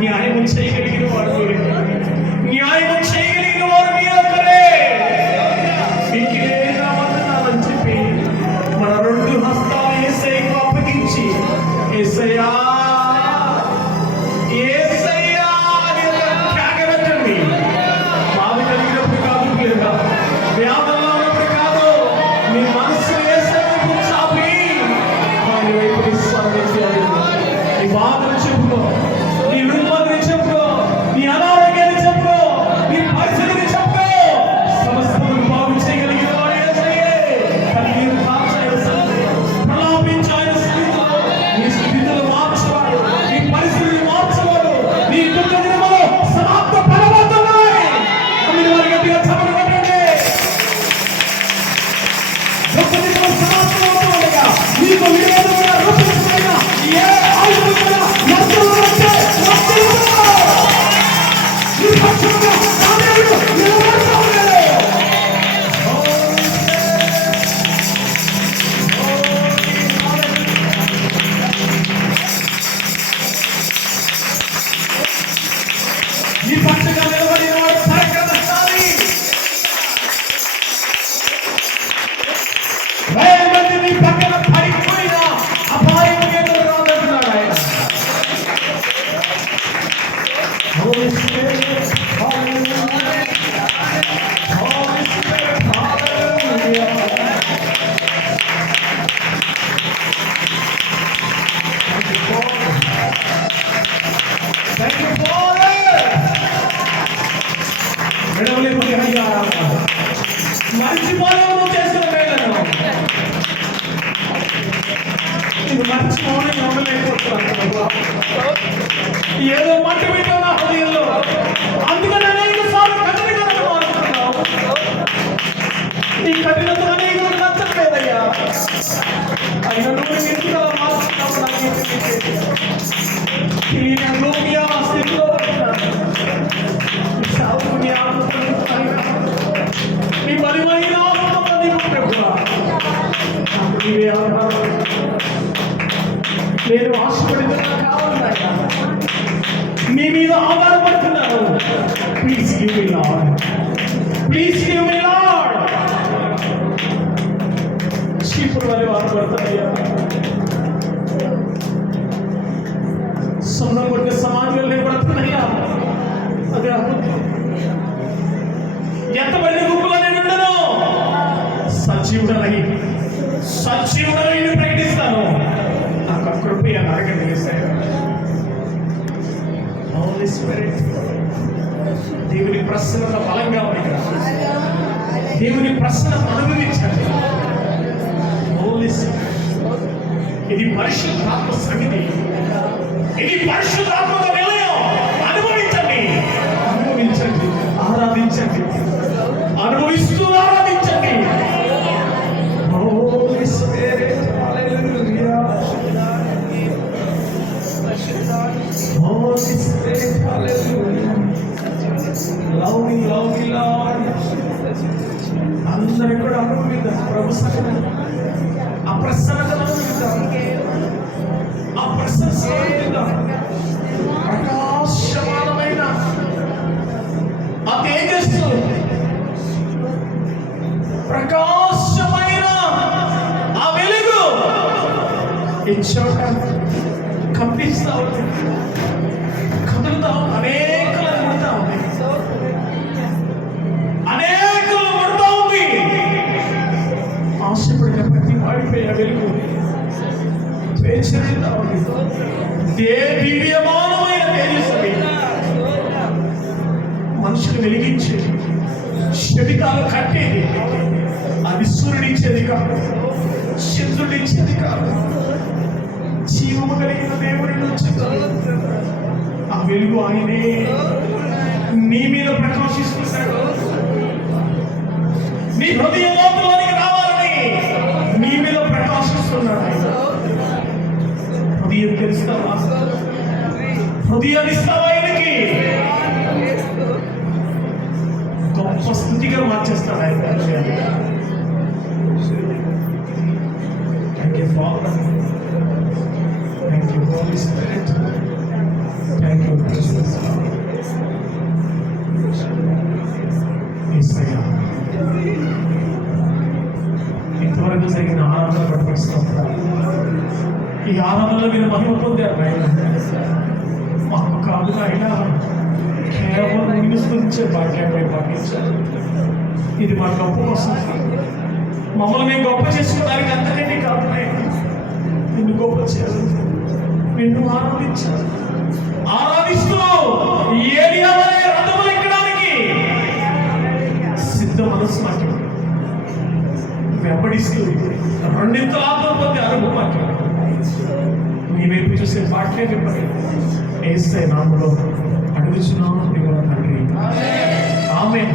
న్యాయం చేయగలిగిన వాడు మీరే, న్యాయం చేయగలిగిన వారు మీ ఒక్కరే. మీకే నా వందనాలని చెప్పి మన రెండు హస్తాలు యేసయ్యకు అప్పగించి యేసయ్యా యేసయ్యా అని త్యాగరండి. బాధ కలిగినప్పుడు కాదు, మీరు వ్యాధంలో ఉన్నప్పుడు కాదు, మీ మనసు యేసయ్యకు చాపి ఆయన వైపు విశ్వాసం. నీ బాధను చెప్పుకో, నీ రుణాన్ని చెప్పుకో, నీ అనారోగ్యాన్ని చెప్పుకో, నీ పరిస్థితిని చెప్పుకో. సమస్తను బాగు చేయగలిగిన వాడు యేసయ్యే. కన్నీరు కార్చే యేసయ్యే, ప్రలాపించే ఆయన స్థితిలో నీ స్థితిలో మార్చువాడు, నీ పరిస్థితిని మార్చువాడు. నీ దుఃఖ దినములు సమాప్త పడబోతున్నాయి. అమ్మిన వారి గట్టిగా చప్పట్లు కొట్టండి. దుఃఖ దినములు సమాప్తమవుతుండగా నీకు విడుదల రూపించబడిన ఏ ఆయుధం కూడా నష్టపోవద్దు. నీ పక్షంగా దావీదు నిలబడతా ఉన్నాడు. నీ పక్షంగా నిలబడిన వాడు పరాక్రమశాలి. వేల మంది నీ పక్కన పడిపోయినా అపాయం ఏదో రాదంటున్నాడు ఆయన. Holy Spirit, hallelujah. Holy Spirit, hallelujah. Thank you, Father. Thank you, Father. విడవలేకపోయినా మర్చిపోలేము చేసిన వేళను ఇది మర్చిపోని ఉండలేకపోతున్నాను. ఏదో మట్టి పెట్టావు నా హృదయంలో, అందుకని అనేక సార్లు కఠినంగా మారుతున్నావు. ఈ కఠినత అనేక నచ్చట్లేదయ్యా. అయినా నువ్వు ఎందుకు అలా మార్చుతున్నావు నాకు తెలియని ఆ స్థితిలో నీ బలిమైన నేను ఆశపడుతున్నా కావాలన్నాయా, మీ మీద ఆధారపడుతున్నాను. Please give me lord, please give me lord. చీపురు వారి ఆధారపడుతున్నాయా, సొంతం కొట్టిన సమాధిలో నిలబడుతున్నాయా. అదే ఎంతమంది గుంపులో నేను ఉండను, సజీవుడనై నేను ప్రకటిస్తాను. నాకు కృపయ నరకండి యేసయ్యా. హోలీ స్పిరిట్, దేవుని ప్రసన్నత బలంగా ఉంది. దేవుని ప్రసన్నత అనుభవించండి. హోలీ స్పిరిట్, ఇది పరిశుద్ధాత్మ సన్నిధి, ఇది పరిశుద్ధాత్మ నిలయం. అనుభవించండి, అనుభవించండి, ఆరాధించండి, అనుభవిస్తూ ఆరాధించండి. Holy Spirit, hallelujah. Holy Spirit, hallelujah. Love me, Lord. అందరూ కూడా అనుభవిద్దాం ప్రభు సన్నిధిని. ఆ ప్రసన్నతను అనుభవిద్దాం, ఆ ప్రశంసను అనుభవిద్దాం. ప్రకాశమానమైన ఆ తేజస్సు, ప్రకాశమైన ఆ వెలుగు ఈ చోట కంపిస్తా ఉంది, కదులుతా ఉంది. అనేకులను ముడతా ఉంది, అనేకులను ముడతా ఉంది. ఆశపడిన ప్రతి వాడిపై ఆ వెలుగు వేచిరుతా ఉంది. దివ్యమానమైన తేజస్సు మనుషులు వెలిగించేది, శపితాలు కట్టేది. అది సూర్యుడిచ్చేది కాదు, చంద్రుడిచ్చేది కాదు, జీవము కలిగిన దేవుడి నుంచి ఆ వెలుగు ఆయనే నీ మీద ప్రకాశిస్తున్నాడు. నీ హృదయ లోపలికి రావాలని నీ మీద ప్రకాశిస్తున్నాడు ఆయన. హృదయం తెలుస్తావా? హృదయాన్ని ఇస్తావా ఆయనకి? గొప్ప స్థుతిగా మార్చేస్తాడు ఆయన. Thank you, Father. Thank you, Holy Spirit. Thank you, ఈ ఆరాధనలో మీరు మహిమ పొందారు నాయన. మాకు కాదు నాయన, కేవలం నిన్ను స్తుతించే భాగ్యాన్ని భాగ్యించారు. ఇది మా గొప్ప కోసం కాదు, మమ్మల్ని మేము గొప్ప చేసుకోవడానికి అంతకంటే కాదు నాయన. నిన్ను గొప్ప చేయాలి, నిన్ను ఆరాధించాలి. ఆరాధిస్తూ ఏలియా వలె రథములు ఎక్కడానికి సిద్ధ మనసు మాకు వెంబడిస్తూ రెండింతల ఆత్మ పొందే అనుభవం మాకు నీ వైపు చూసే వాటినే వెంబడి యేసయ్య నామములో అడుగుచున్నాము తండ్రి. ఆమేన్.